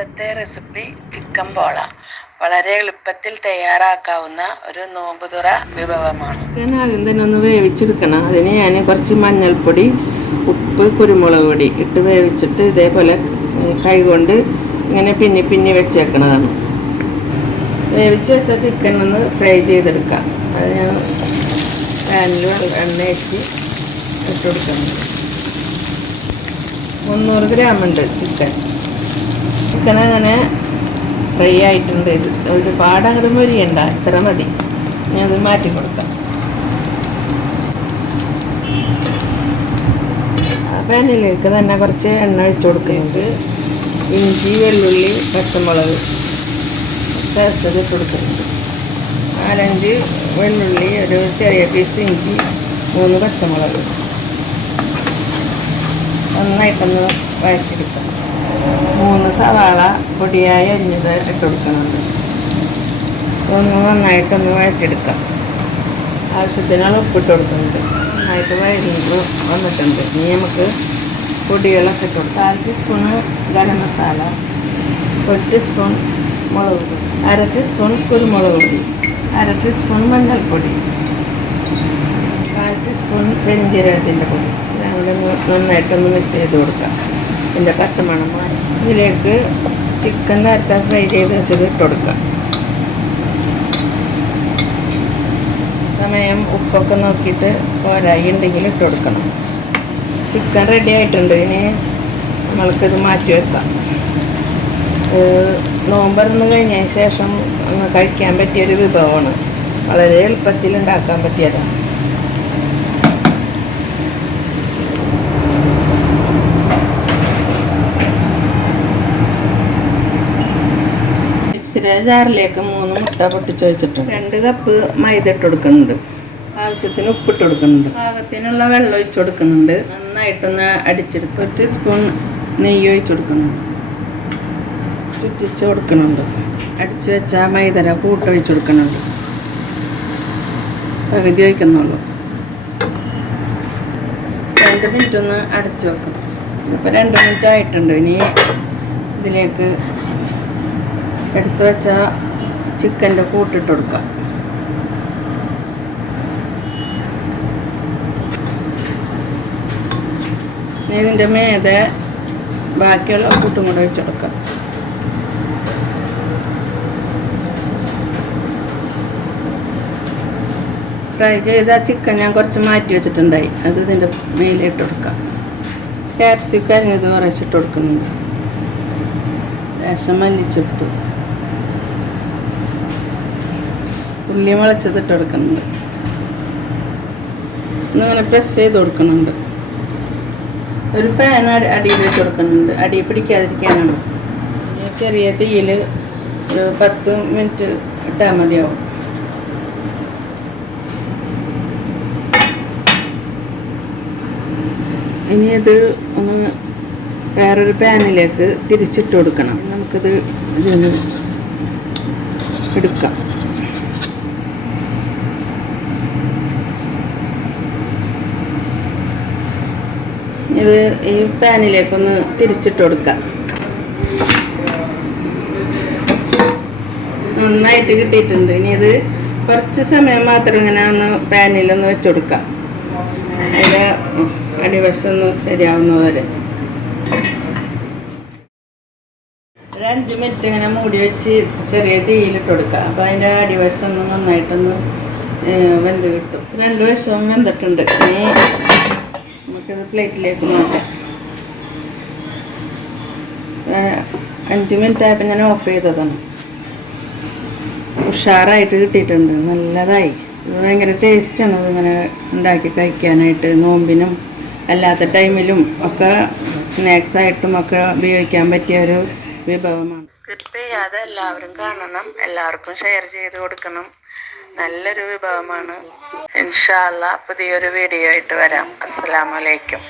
ഇന്നത്തെ recipe chicken പോള. വളരെ എളുപ്പത്തിൽ തയ്യാറാക്കാവുന്ന ഒരു നോമ്പുതുറ വിഭവമാണ്. ചിക്കൻ ആദ്യം തന്നെ ഒന്ന് വേവിച്ചെടുക്കണം. അതിന് ഞാൻ കുറച്ച് മഞ്ഞൾപ്പൊടി, ഉപ്പ്, കുരുമുളക് പൊടി ഇട്ട് വേവിച്ചിട്ട് ഇതേപോലെ കൈകൊണ്ട് ഇങ്ങനെ പിന്നി വെച്ചേക്കണതാണ്. വേവിച്ച് വെച്ച ചിക്കൻ ഒന്ന് ഫ്രൈ ചെയ്തെടുക്കാം. അത് ഞാൻ പാനിൽ എണ്ണ വെച്ച് ഇട്ട് കൊടുക്കുന്നുണ്ട്. 300 ഗ്രാമുണ്ട് ചിക്കൻ അങ്ങനെ ഫ്രൈ ആയിട്ടുണ്ട്. ഇത് ഒരുപാട് അങ്ങോട്ട് മൊരിയണ്ട, ഇത്ര മതി. ഇനി അത് മാറ്റി കൊടുക്കാം. ആ പാനിലേക്ക് തന്നെ കുറച്ച് എണ്ണ ഒഴിച്ചു കൊടുക്കുന്നുണ്ട്. ഇഞ്ചി, വെള്ളുള്ളി, പച്ചമുളക് ചേർത്തത് ഇട്ട് കൊടുക്കുന്നുണ്ട്. 4-5 വെള്ളുള്ളി, ഒരു ചെറിയ പീസ് ഇഞ്ചി, 3 പച്ചമുളക് നന്നായിട്ടൊന്ന് വഴറ്റിയെടുക്കണം. 3 സവാള പൊടിയായി അരിഞ്ഞതായിട്ട് ഇട്ട് കൊടുക്കുന്നുണ്ട്. ഒന്ന് നന്നായിട്ടൊന്ന് വഴറ്റിയെടുക്കാം. ആവശ്യത്തിനുള്ള ഉപ്പിട്ട് കൊടുക്കുന്നുണ്ട്. നന്നായിട്ട് വഴറ്റി വന്നിട്ടുണ്ട്. ഇനി നമുക്ക് പൊടികളൊക്കെ ഇട്ട് കൊടുക്കാം. 1/4 ടീസ്പൂണ് ഗരം മസാല, 1 ടീസ്പൂൺ മുളക് പൊടി, 1/2 ടീസ്പൂൺ കുരുമുളക് പൊടി, 1/2 ടീസ്പൂൺ മഞ്ഞൾപ്പൊടി, 1/4 ടീസ്പൂൺ പെരുംജീരകത്തിൻ്റെ പൊടി. ഞങ്ങൾ നന്നായിട്ടൊന്ന് മിക്സ് ചെയ്ത് കൊടുക്കാം. ഇതിൻ്റെ പച്ചമണം മാറി ഇതിലേക്ക് ചിക്കൻ നേരത്തെ ഫ്രൈ ചെയ്ത് വെച്ചത് ഇട്ട് കൊടുക്കാം. സമയം ഉപ്പൊക്കെ നോക്കിയിട്ട് പോരായി ഉണ്ടെങ്കിൽ ഇട്ട് കൊടുക്കണം. ചിക്കൻ റെഡി ആയിട്ടുണ്ട്. ഇനി നമ്മൾക്കിത് മാറ്റി വെക്കാം. നോമ്പറന്ന് കഴിഞ്ഞതിന് ശേഷം കഴിക്കാൻ പറ്റിയൊരു വിഭവമാണ്. വളരെ എളുപ്പത്തിൽ ഉണ്ടാക്കാൻ പറ്റിയതാണ്. മിക്സിയുടെ ജാറിലേക്ക് 3 മുട്ട പൊട്ടിച്ച് വെച്ചിട്ടുണ്ട്. 2 കപ്പ് മൈദ ഇട്ട് കൊടുക്കുന്നുണ്ട്. ആവശ്യത്തിന് ഉപ്പിട്ട് കൊടുക്കുന്നുണ്ട്. പാകത്തിനുള്ള വെള്ളം ഒഴിച്ച് കൊടുക്കുന്നുണ്ട്. നന്നായിട്ടൊന്ന് അടിച്ചെടുത്ത് 1 ടീസ്പൂൺ നെയ്യ് ഒഴിച്ച് കൊടുക്കുന്നുണ്ട്. ചുറ്റിച്ച് കൊടുക്കുന്നുണ്ട്. അടിച്ച് വെച്ച മൈദര കൂട്ടൊഴിച്ച് കൊടുക്കുന്നുണ്ട്. പകുതി ഒഴിക്കുന്നുള്ളൂ. 2 മിനിറ്റ് ഒന്ന് അടച്ചു വെക്കണം. ഇപ്പോൾ 2 മിനിറ്റ് ആയിട്ടുണ്ട്. ഇനി ഇതിലേക്ക് എടുത്ത് വെച്ച ചിക്കൻ്റെ കൂട്ടിട്ട് കൊടുക്കാം. ഇതിൻ്റെ മേതെ ബാക്കിയുള്ള കൂട്ടും കൂടെ ഒഴിച്ച് കൊടുക്കാം. ഫ്രൈ ചെയ്ത ചിക്കൻ ഞാൻ കുറച്ച് മാറ്റി വെച്ചിട്ടുണ്ടായി. അത് ഇതിൻ്റെ മേലിട്ട് കൊടുക്കാം. ക്യാപ്സിക്കം അരിഞ്ഞത് കുറച്ചിട്ട് കൊടുക്കുന്നുണ്ട്. ശേഷം മല്ലിച്ചപ്പ്, ഉള്ളി മുളച്ചതിട്ട് കൊടുക്കുന്നുണ്ട്. ഇന്നിങ്ങനെ പ്രസ് ചെയ്ത് കൊടുക്കുന്നുണ്ട്. ഒരു പാൻ അടിയിൽ വെച്ച് കൊടുക്കുന്നുണ്ട്. അടി പിടിക്കാതിരിക്കാനാണ്. ചെറിയ തീയിൽ ഒരു 10 മിനിറ്റ് ഇട്ടാൽ മതിയാവും. ഇനി ഇത് ഒന്ന് വേറൊരു പാനിലേക്ക് തിരിച്ചിട്ട് കൊടുക്കണം. നമുക്കിത് ഇതിന് എടുക്കാം. ഇത് ഈ പാനിലേക്കൊന്ന് തിരിച്ചിട്ട് കൊടുക്കാം. നന്നായിട്ട് കിട്ടിയിട്ടുണ്ട്. ഇനി ഇത് കുറച്ച് സമയം മാത്രം ഇങ്ങനെ ഒന്ന് പാനിലൊന്ന് വെച്ച് കൊടുക്കാം. അതിൻ്റെ അടിവശം ഒന്ന് ശരിയാവുന്നവരെ ഒരു 5 മിനിറ്റ് ഇങ്ങനെ മൂടി വെച്ച് ചെറിയ തീയിലിട്ട് കൊടുക്കുക. അപ്പോൾ അതിൻ്റെ അടിവശം ഒന്ന് നന്നായിട്ടൊന്ന് വെന്ത് കിട്ടും. 2 വശവും വെന്തിട്ടുണ്ട്. ഇനി നമുക്കിത് പ്ലേറ്റിലേക്ക് മാറ്റാം. 5 മിനിറ്റ് ആയപ്പോൾ ഞാൻ ഓഫ് ചെയ്തതാണ്. ഉഷാറായിട്ട് കിട്ടിയിട്ടുണ്ട്. നല്ലതായി. ഇത് ഭയങ്കര ടേസ്റ്റാണ്. ഇതിങ്ങനെ ഉണ്ടാക്കി കഴിക്കാനായിട്ട്. നോമ്പിനും അല്ലാത്ത ടൈമിലും ഒക്കെ സ്നാക്സായിട്ടും ഒക്കെ ഉപയോഗിക്കാൻ പറ്റിയ ഒരു വിഭവമാണ്. സ്കിപ്പ് ചെയ്യാതെ എല്ലാവരും കാണണം. എല്ലാവർക്കും ഷെയർ ചെയ്ത് കൊടുക്കണം. നല്ലൊരു വിഭവമാണ്. ഇൻഷാ അല്ലാഹ് പുതിയൊരു വീഡിയോ ആയിട്ട് വരാം. അസ്സലാമു അലൈക്കും.